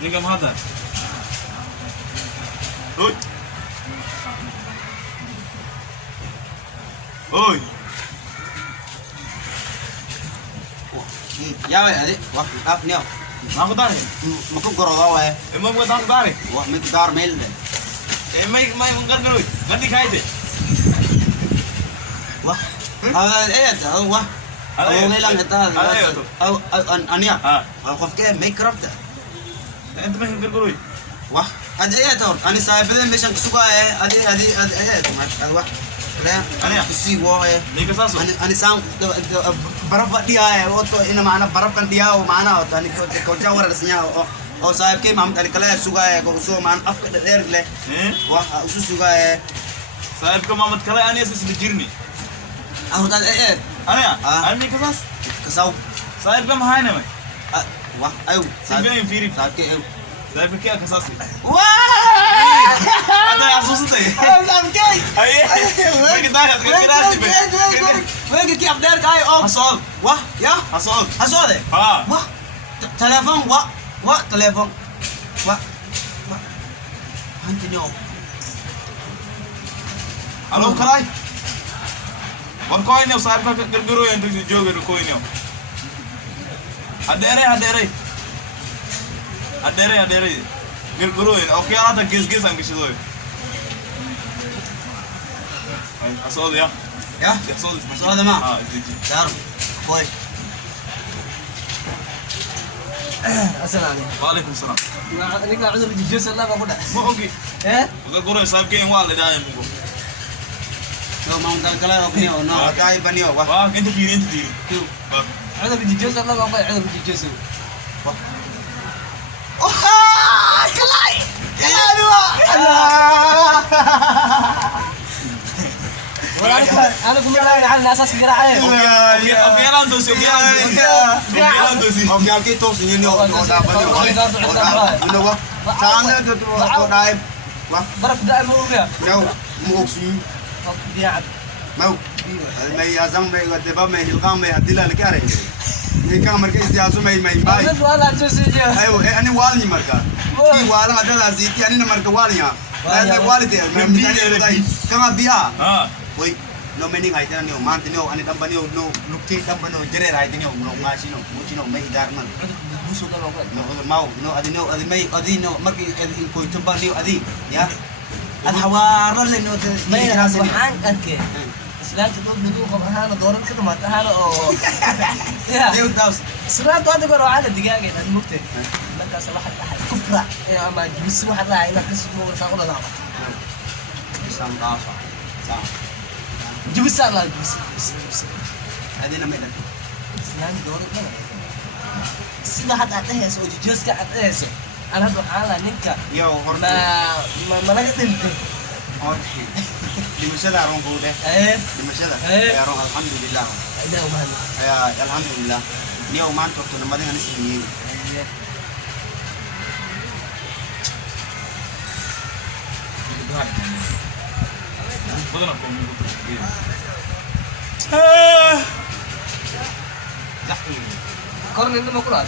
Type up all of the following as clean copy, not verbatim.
Ninguém mata. Oi. Oi. Ya vậy đấy, wah, apa nih? Aku tarik. Makuk gorowa ya. Emang buat aku tarik. Wah, make dar mail deh. Mai mungkin dulu. Ganti kait deh. Wah, tahu wah. Ada ya? Aku ngilang kita. Ada ya tuh? Ania. Ah. Aku fikir make up dah. Ente main dulu. Wah, ada ya tuh. Ani saya beli macam suka ya. Ada mat. Wah. Kaya, Ania? si wah ya. Ni kesasu. Ani sang baraf dia ya. Waktu ini mana baraf kan dia, mana? Ani kalau jauh rasanya. Oh saya ke mam tadi kalau suka ya. Kalau suka man af ke der le. Wah, usus suka ya. Saya ke Mamat kala Ania sedikit jirni. Aku tadi Ania, Ania kesas. kesau. Saya ke mahal nih. Wah, ayo. Saya yang firip. Saya ke ayo. Saya pikir kesas. Wah! Ada asus tuh. Sampai. Ayo. Kita Weh, kita update kai om. Hasol. Wah, ya. Hasol. Hasol deh. Ah. Wah, telepon, wah, telepon. Wah. Hantu nyo. Halo kalai. Wan koin nih saya pakai gerguru yang tuh joget koin nih. Adere. Gerguru ini. Oke, ada gis-gis yang kecil loh. Asal ya. Ya. Asal. Asal ada mah. Ah, itu. Dar. Boy. Assalamualaikum. Waalaikumsalam. Ini kau ada video salah apa dah? Mau oke. Eh? Gerguru yang saya kayak wale dah yang mau. No, mau tak kalau oke no, kai banio wah. Wah, itu diri. Tuh. Ada video salah apa? Ada video salah. Oh, kalai. Kalai dua. Ana kuma la ala nasas kira ay. Oke, lantos sih. Oke, oke tuh sini no, dah banio. Ano wah? Sana tuh dai. Wah, Baraf da mo ya. no, mau sih. Dia mau मैं आजम में गदेबा में हिलगाम में दिला लेके आ रहे हैं ये क्या मर के इस्तियासु में भाई Ada dua la tu sih. ayo ani wal ni marka ki wal ada aziti ani na marka wal ya मैं wal दे मैं मिसाल बताई कहां बिया Ah. कोई no meaning ai tani o man tani o ani tam bani o no lukti tam bani o jere rai tani o no ngasi no muci no mai dar man Busuk kalau kau. no mau no adi mai adi no marki adi ko tumba ni adi ya الحوار اللي انه ما يحسب حان انك سلام تقول بدو قبرها دورت كده ما تهاله او يا ديو داوس سلام تو ادغور على دقائق انا مكتب لك صلاح الاحد كفره يا ما جبس واحد راعي لك اسمه تقول لا sam daasa sa جبس لا جبس adi na medan سلام دورت كده سيما حد اتهس وجوز كاتهس انا هذا حاله نكا yo horto ما لقيت انت okay di masala arong bude ايه di masala Eh. ya arong alhamdulillah ده ومهل ya alhamdulillah ni o man to na mading ani sini Betul nak komen betul. قرن انت ما قرات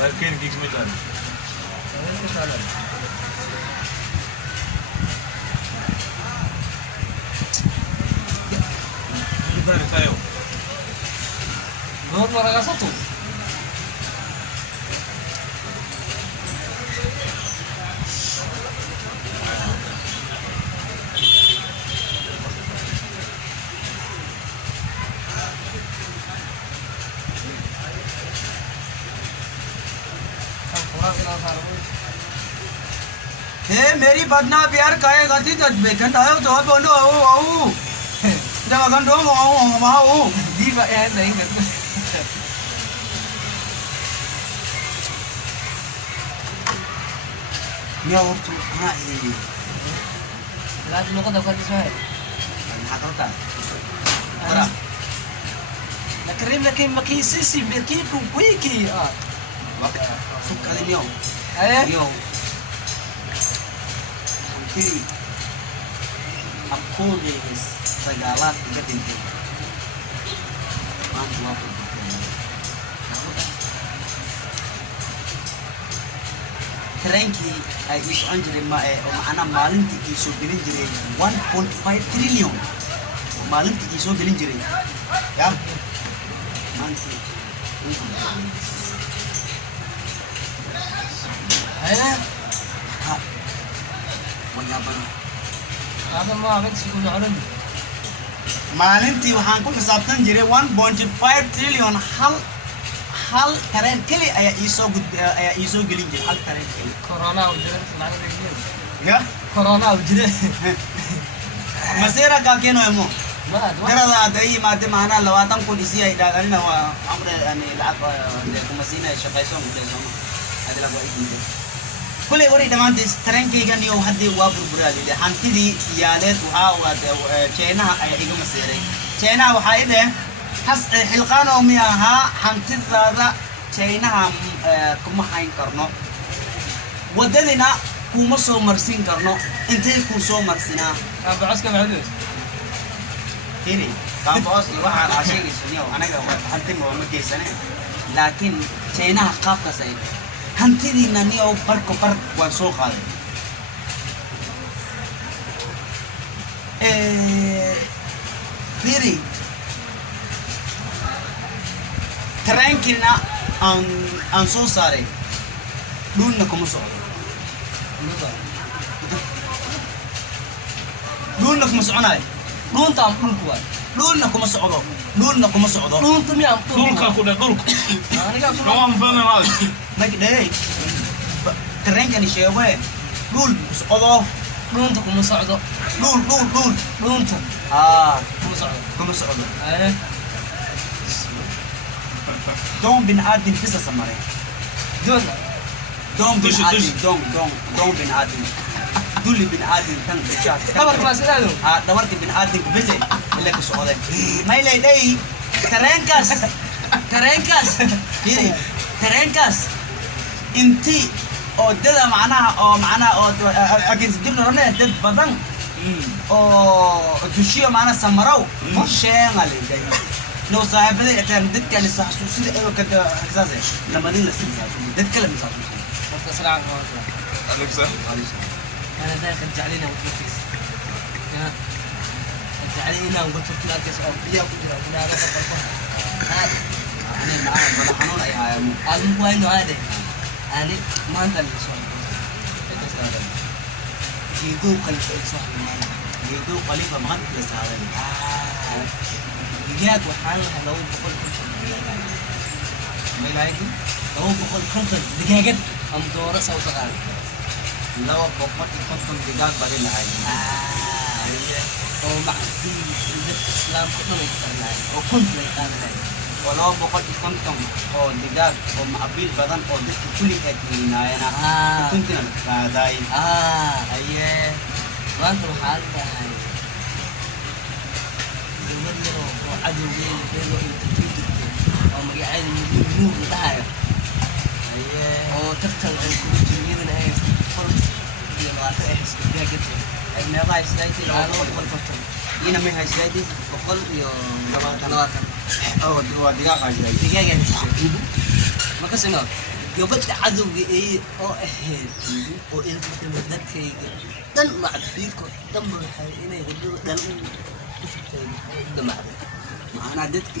Saya kayak gigs macam. Kita ni tayo. Nomor warga satu. हे मेरी बदना प्यार काहे गति तो बेखन आयो तो बोलो आओ जब अगन दो आओ Di ba yan na ingat. ni o tu na i Lahat mo ko daw ka sa hay. hakata ora Nakarim na kay makisisi birki ku wiki ah. su kali ni o Ay. ni o Nanti aku ni segala tiga pintu mantu aku ترينكي إيش أنجلي ما أنا مالنتي إيشو بلينجري 1.5 تريليون مالنتي إيشو بلينجري يا مالنتي هلا ها ويا بنا هذا ما عملت شيء عربي maalintii waxaan ku xisaabtan jiray 1.5 trillion hal tareen kali ayaa ii soo gelin jiray hal tareen kali كورونا وجرت معنا ya كورونا وجرت masira ka keno emo ما ادري darada aday maade maana 20 kun isi ay dhaqanina waa amre yani lacag kuma siinay shaqayso muddo adila waa idin kulay wari dhamaantii tareenkaygan iyo hadii waa burburaalay hantidii yaaleed waxa wada Chinaha ay iga maseeray Chinaha waxa ay dheen has xilqaan oo miyaha hantidaada Chinaha kuma hayn karno wadadina kuma soo marsin karno intee ku soo marsinaa كان بعسكر معدوس tiri kan boos waxaan asheegaysanay anaga hantin waa ma geysanay laakiin Chinaha qaabka say hantidiina niyo barko bar waan soo qaaday tiri tareenkina aan soo saaray dhulna kuma socdo dhulna kuma soconaay دون تام دون كواد dhulna kuma socdo دون تم يا dhulka ku dhe dhulka انا قاعد kama fahmin hada magdhay tareenkani sheegay dhul socdo دون تكون صعدة dhul دون تم كم صعدة kuma socdo ايه doon bin aadin bisa samare دون doon bin Dushi, aadin dushi. doon bin aadin duli bin aadin tan bishaat خبر ما سنادو dawarti bin aadin bille ila ka socday may leeday tareenkaas inti oo dada macnaha oo agis dibna rabna dad badan oo dushiyo macnaha samaraw sheega leeday لو صاحبنا كان دتك اللي صحصوصي ايوه كده احساسه لما دين لسه دتك اللي صحصوصي قلت اسرع Alexa انا داخل جعلينا وتفكس جعلينا وقلت لك اركز او بيا وكذا ولا انا هذا يعني معاه ولا حنون اي هاي المهم انه هذا يعني ما انت اللي سوى يدوق الصح يدو قليفه ما بس هذا دقيقة وحالها لو بقول ما يلاقي لو بقول 5 دقيقة ام دورة سوى صغار لو بقمت كنتم دقاق بدل هاي او مع في الاسلام كنا نتكلم او كنت نتكلم ولو بقمت كنتم او دقاق او معبيل بدن او دك كل اتنين انا كنت انا داي ايه وانت وحالتها هاي يمدلو وعدو وين بينو انت او مقاعد نور داير ايه او تقتل كل جميل ايه فرص اللي ما تعرف دقيقة ما باي سلايتي لو بقول هنا ما هي سلايتي بقول يوم نواتن او دقاق هاي دقيقة ما كسنو gabadha cadowga ee oo ahayd oo ilmaha dadkayga dan macdiiko dan waxay inay wadada dhan u shubtay damacday معنا دتك